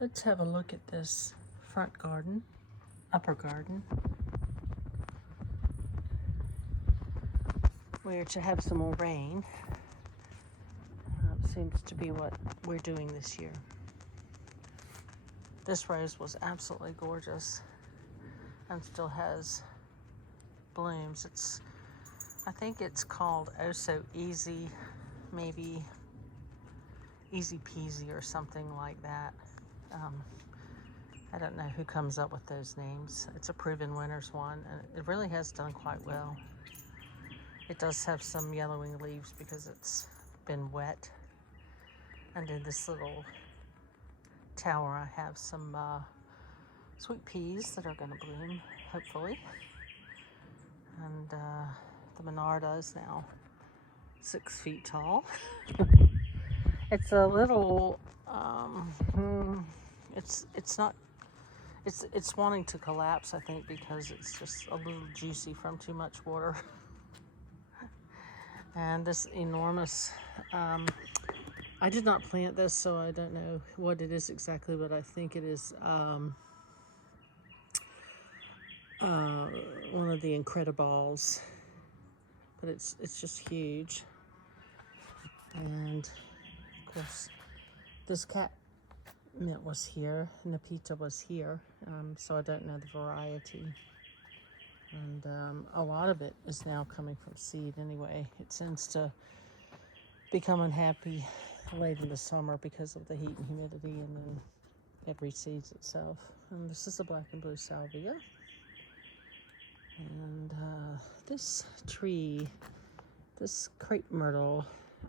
Let's have a look at this front garden, upper garden. We're to have some more rain. Seems to be what we're doing this year. This rose was absolutely gorgeous and still has blooms. I think it's called Oh So Easy, maybe Easy Peasy or something like that. I don't know who comes up with those names. It's a Proven Winners one, and it really has done quite well. It does have some yellowing leaves because it's been wet. And in this little tower, I have some sweet peas that are going to bloom, hopefully. And the Monarda is now 6 feet tall. It's a little, it's wanting to collapse, I think, because it's just a little juicy from too much water. And this enormous, I did not plant this, so I don't know what it is exactly, but I think it is one of the Incrediballs. But it's just huge. And of course, this cat mint was here, Nepeta was here, so I don't know the variety. And a lot of it is now coming from seed anyway. It tends to become unhappy late in the summer because of the heat and humidity, and then it reseeds itself. And this is a black and blue salvia. And this tree, this crepe myrtle,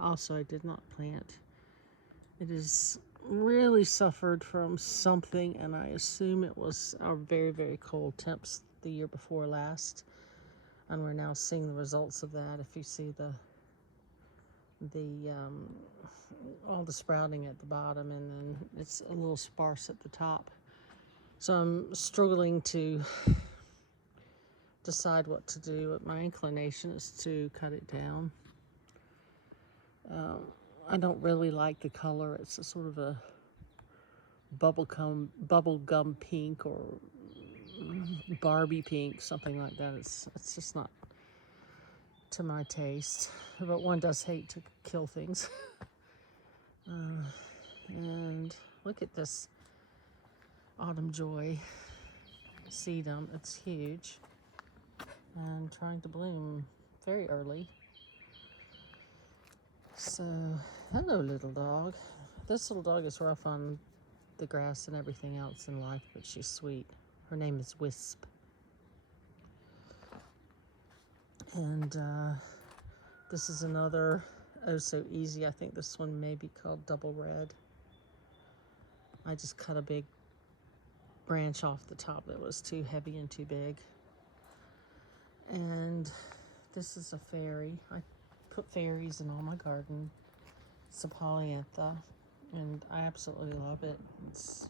also I did not plant. It has really suffered from something, and I assume it was our very, very cold temps the year before last. And we're now seeing the results of that. If you see all the sprouting at the bottom, and then it's a little sparse at the top. So I'm struggling to decide what to do. My inclination is to cut it down. I don't really like the color. It's a sort of a bubblegum pink or Barbie pink, something like that. It's just not to my taste. But one does hate to kill things. And look at this Autumn Joy sedum. It's huge and trying to bloom very early. So, hello, little dog. This little dog is rough on the grass and everything else in life, but she's sweet. Her name is Wisp. And this is another Oh So Easy. I think this one may be called Double Red. I just cut a big branch off the top that was too heavy and too big. And this is a fairy. I put fairies in all my garden. It's a polyantha, and I absolutely love it. It's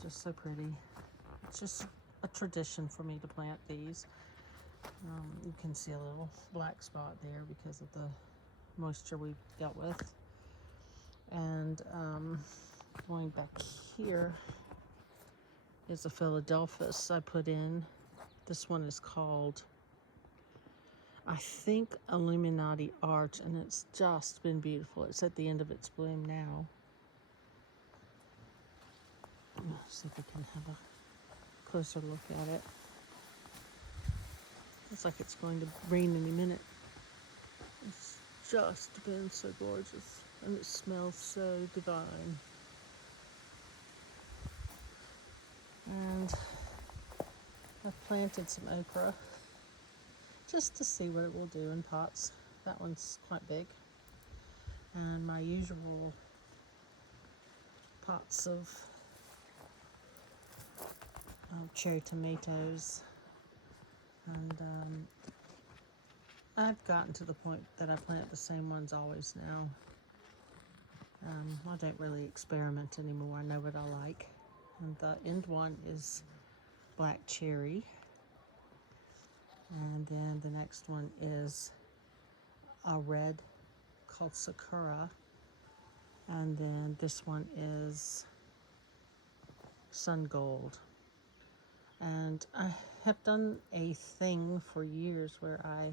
just so pretty. It's just a tradition for me to plant these. You can see a little black spot there because of the moisture we dealt with. And going back here is a Philadelphus I put in. This one is called, I think, Illuminati Arch, and it's just been beautiful. It's at the end of its bloom now. Let's see if we can have a closer look at it. Looks like it's going to rain any minute. It's just been so gorgeous, and it smells so divine. And I've planted some okra just to see what it will do in pots. That one's quite big. And my usual pots of cherry tomatoes. And I've gotten to the point that I plant the same ones always now. I don't really experiment anymore. I know what I like. And the end one is black cherry. And then the next one is a red called Sakura. And then this one is sun gold. And I have done a thing for years where I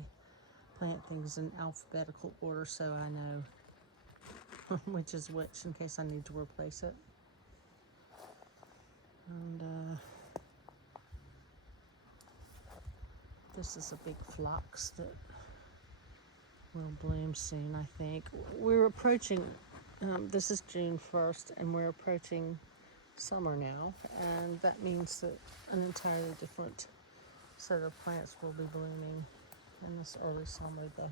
plant things in alphabetical order so I know which is which in case I need to replace it. And this is a big phlox that will bloom soon, I think. We're approaching, this is June 1st, and we're approaching summer now, and that means that an entirely different set of plants will be blooming in this early summer. The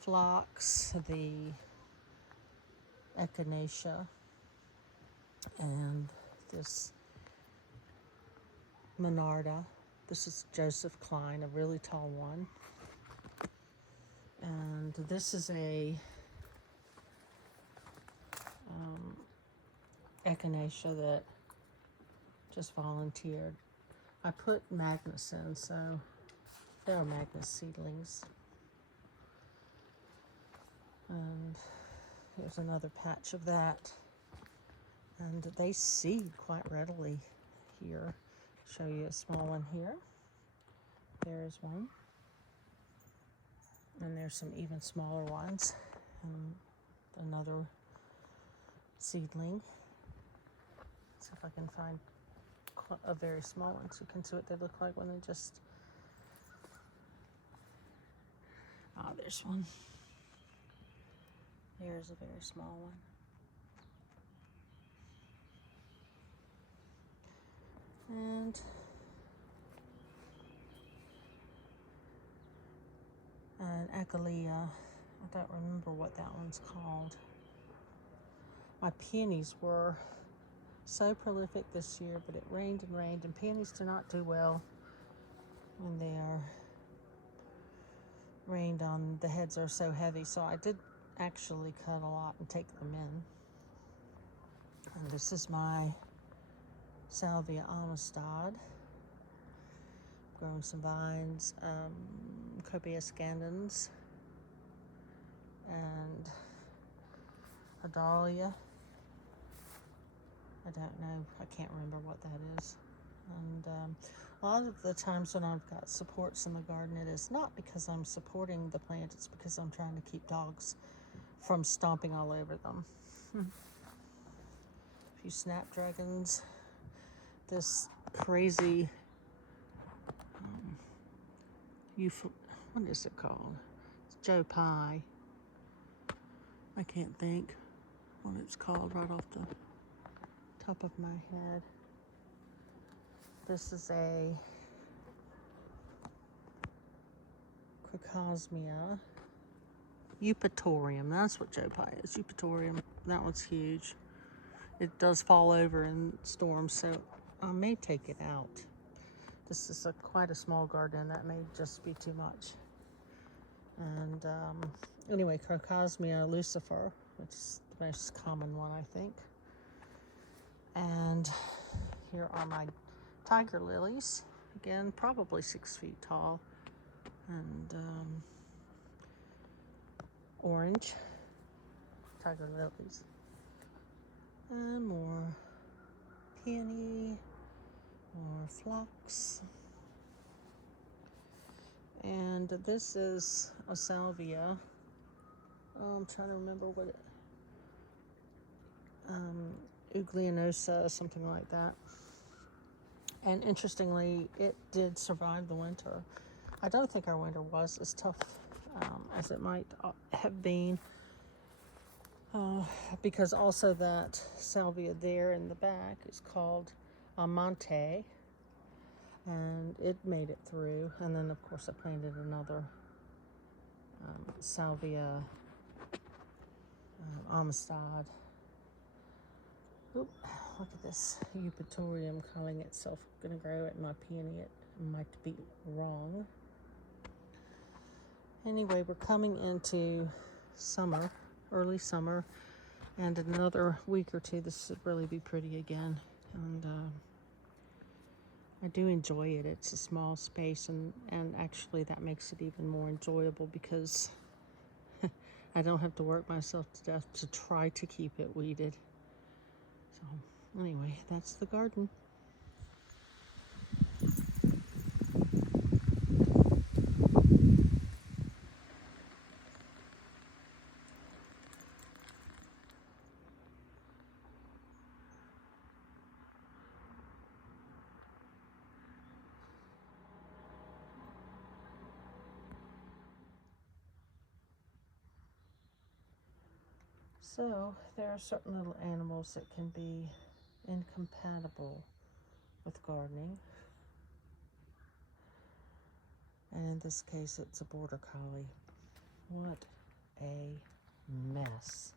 phlox, the echinacea, and this monarda. This is Joseph Klein, a really tall one. And this is a echinacea that just volunteered. I put Magnus in, so there are Magnus seedlings. And here's another patch of that. And they seed quite readily here. Show you a small one here. There's one. And there's some even smaller ones. And another seedling. See if I can find a very small one so you can see what they look like when they just... Ah, there's one. There's a very small one. And an echolea. I don't remember what that one's called. My peonies were so prolific this year, but it rained and rained, and peonies do not do well when they are rained on. The heads are so heavy, so I did actually cut a lot and take them in. And this is my Salvia amistad. Growing some vines, Copia scandens, and a dahlia. I don't know, I can't remember what that is. And a lot of the times when I've got supports in the garden, it is not because I'm supporting the plant, it's because I'm trying to keep dogs from stomping all over them. A few snapdragons. This crazy, what is it called? It's Joe Pye. I can't think what it's called right off the top of my head. This is a Crocosmia Eupatorium. That's what Joe Pye is. Eupatorium. That one's huge. It does fall over in storms, so I may take it out. This is quite a small garden. That may just be too much. And anyway, Crocosmia lucifer, which is the most common one, I think. And here are my tiger lilies. Again, probably 6 feet tall. And orange tiger lilies. And more peony, more phlox. And this is a salvia. Oh, I'm trying to remember what it... Uglionosa, something like that. And interestingly, it did survive the winter. I don't think our winter was as tough as it might have been. Because also that salvia there in the back is called Amante. And it made it through. And then, of course, I planted another salvia amistad. Oop, look at this Eupatorium calling itself going to grow at my peony. It might be wrong. Anyway, we're coming into summer, early summer, and in another week or two, this should really be pretty again. And I do enjoy it. It's a small space, and actually that makes it even more enjoyable because I don't have to work myself to death to try to keep it weeded. So anyway, that's the garden. So there are certain little animals that can be incompatible with gardening. And in this case, it's a border collie. What a mess.